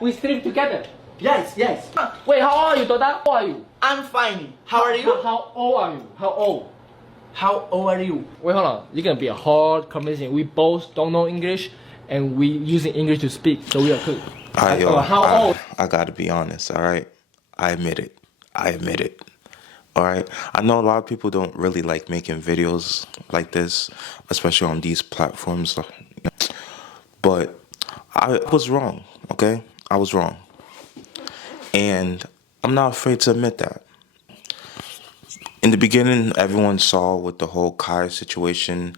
We sleep together. Yes, yes. Wait, how old are you, Doda? How old are you? I'm fine. How are you? How old are you? How old? How old are you? Wait, hold on. It's gonna be a hard conversation. We both don't know English, and we using English to speak, so we are good. How old? I gotta be honest, all right? I admit it. I admit it. All right. I know a lot of people don't really like making videos like this, especially on these platforms. But I was wrong, okay? I was wrong. And I'm not afraid to admit that. In the beginning, everyone saw with the whole Kai situation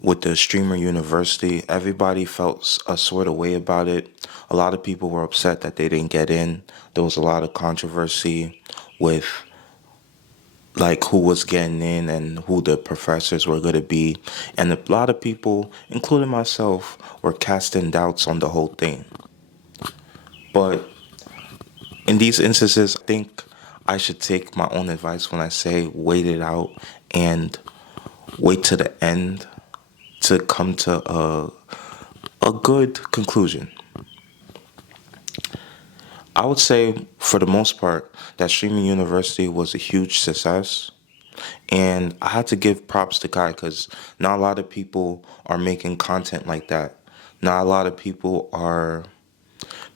with the Streamer University, everybody felt a sort of way about it. A lot of people were upset that they didn't get in. There was a lot of controversy with like who was getting in and who the professors were going to be. And a lot of people, including myself, were casting doubts on the whole thing. But in these instances, I think I should take my own advice when I say wait it out and wait to the end to come to a good conclusion. I would say, for the most part, that Streaming University was a huge success. And I had to give props to Kai because not a lot of people are making content like that. Not a lot of people are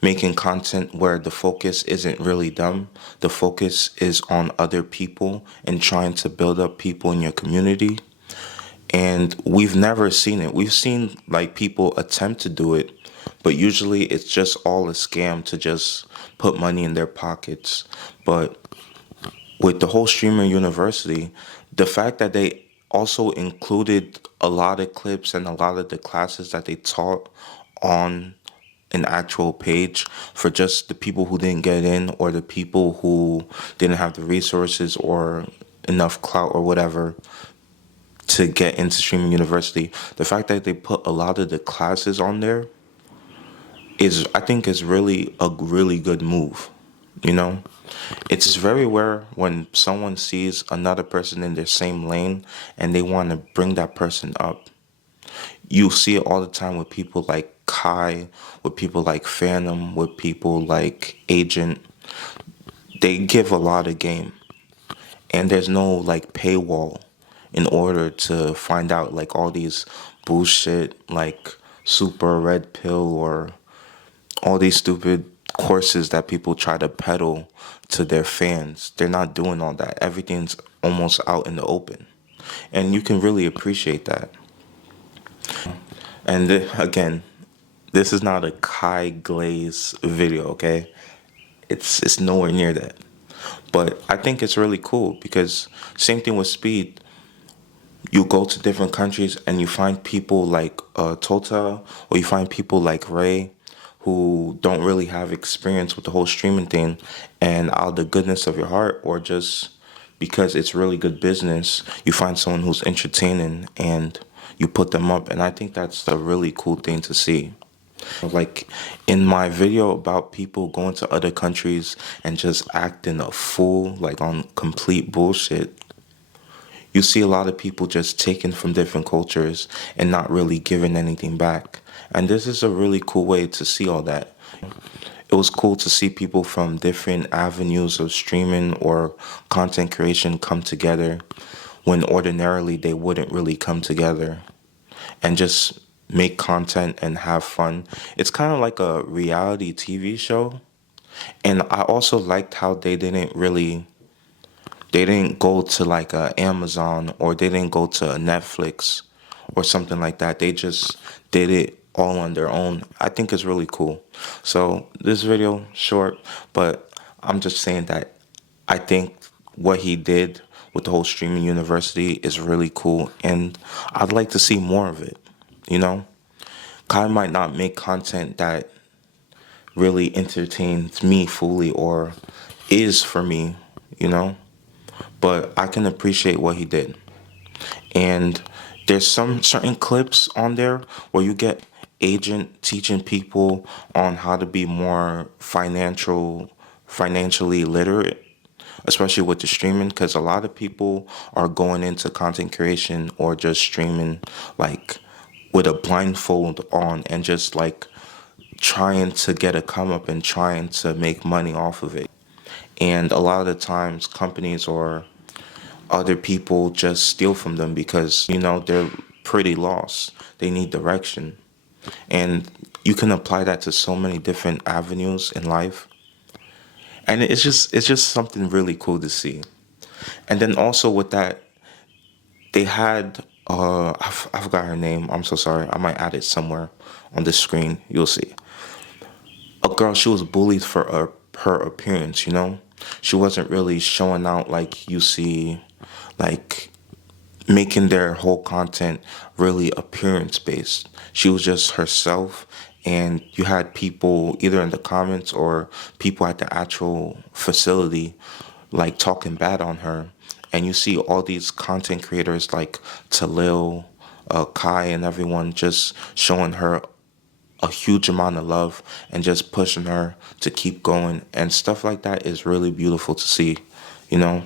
making content where the focus isn't really them. The focus is on other people and trying to build up people in your community. And we've never seen it. We've seen like people attempt to do it, but usually it's just all a scam to just put money in their pockets. But with the whole Streamer University, the fact that they also included a lot of clips and a lot of the classes that they taught on an actual page for just the people who didn't get in or the people who didn't have the resources or enough clout or whatever to get into Streaming University. The fact that they put a lot of the classes on there I think is really a really good move. You know, it's very rare when someone sees another person in their same lane and they want to bring that person up. You see it all the time with people like Kai, with people like Phantom, with people like Agent. They give a lot of game, and there's no like paywall in order to find out like all these bullshit like super red pill or all these stupid courses that people try to peddle to their fans. They're not doing all that. Everything's almost out in the open, and you can really appreciate that. And again, this is not a Kai Glaze video, okay? It's nowhere near that. But I think it's really cool because same thing with Speed. You go to different countries and you find people like Tota, or you find people like Ray who don't really have experience with the whole streaming thing, and out of the goodness of your heart or just because it's really good business, you find someone who's entertaining and you put them up. And I think that's a really cool thing to see. Like in my video about people going to other countries and just acting a fool, like on complete bullshit, you see a lot of people just taking from different cultures and not really giving anything back. And this is a really cool way to see all that. It was cool to see people from different avenues of streaming or content creation come together when ordinarily they wouldn't really come together and just make content and have fun. It's kind of like a reality TV show. And I also liked how they didn't go to like a Amazon or they didn't go to a Netflix or something like that. They just did it all on their own. I think it's really cool. So this video short, but I'm just saying that I think what he did with the whole Streaming University is really cool, and I'd like to see more of it. You know, Kai might not make content that really entertains me fully or is for me, you know, but I can appreciate what he did. And there's some certain clips on there where you get Agent teaching people on how to be more financially literate, especially with the streaming, because a lot of people are going into content creation or just streaming like with a blindfold on and just like trying to get a come up and trying to make money off of it. And a lot of the times companies or other people just steal from them because, you know, they're pretty lost. They need direction. And you can apply that to so many different avenues in life. And it's just something really cool to see. And then also with that, they had I forgot her name. I'm so sorry. I might add it somewhere on the screen. You'll see. A girl, she was bullied for her appearance, you know? She wasn't really showing out like you see, like making their whole content really appearance based. She was just herself, and you had people either in the comments or people at the actual facility like talking bad on her. And you see all these content creators like Talil, Kai, and everyone just showing her a huge amount of love and just pushing her to keep going. And stuff like that is really beautiful to see, you know?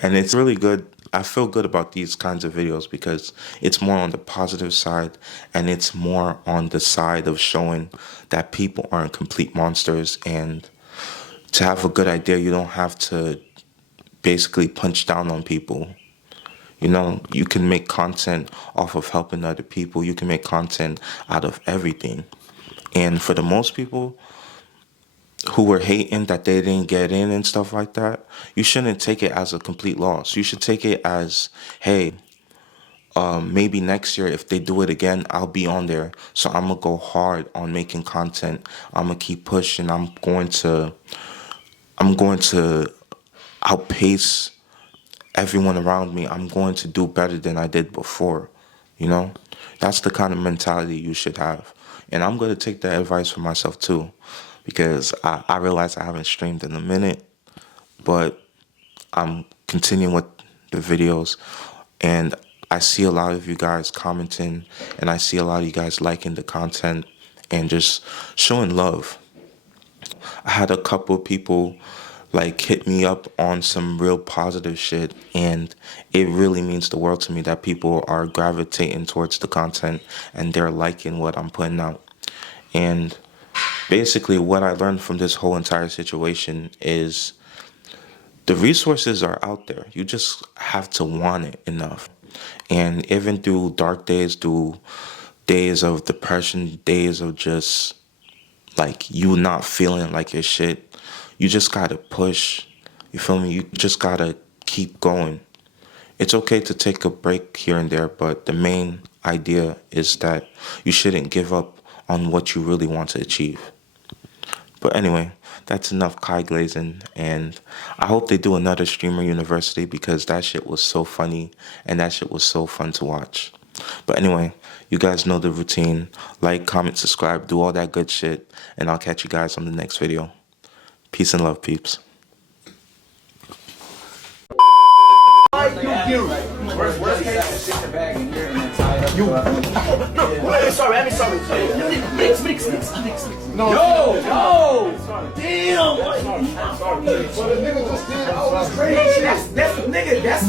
And it's really good. I feel good about these kinds of videos because it's more on the positive side, and it's more on the side of showing that people aren't complete monsters. And to have a good idea, you don't have to basically punch down on people. You know, you can make content off of helping other people. You can make content out of everything. And for the most people who were hating that they didn't get in and stuff like that, you shouldn't take it as a complete loss. You should take it as, hey, maybe next year if they do it again, I'll be on there. So I'm gonna go hard on making content. I'm gonna keep pushing. I'm going to outpace everyone around me. I'm going to do better than I did before, you know? That's the kind of mentality you should have. And I'm going to take that advice for myself too, because I realize I haven't streamed in a minute, but I'm continuing with the videos, and I see a lot of you guys commenting, and I see a lot of you guys liking the content and just showing love. I had a couple of people like hit me up on some real positive shit, and it really means the world to me that people are gravitating towards the content and they're liking what I'm putting out. And basically what I learned from this whole entire situation is the resources are out there. You just have to want it enough. And even through dark days, through days of depression, days of just like you not feeling like your shit, you just gotta push. You feel me? You just gotta keep going. It's okay to take a break here and there, but the main idea is that you shouldn't give up on what you really want to achieve. But anyway, that's enough Kai glazing, and I hope they do another Streamer University because that shit was so funny and that shit was so fun to watch. But anyway, you guys know the routine. Like, comment, subscribe, do all that good shit, and I'll catch you guys on the next video. Peace and love, peeps. Sorry. Mix. No. Damn. Sorry. Well, the nigga just did all this crazy shit. That's the nigga. That's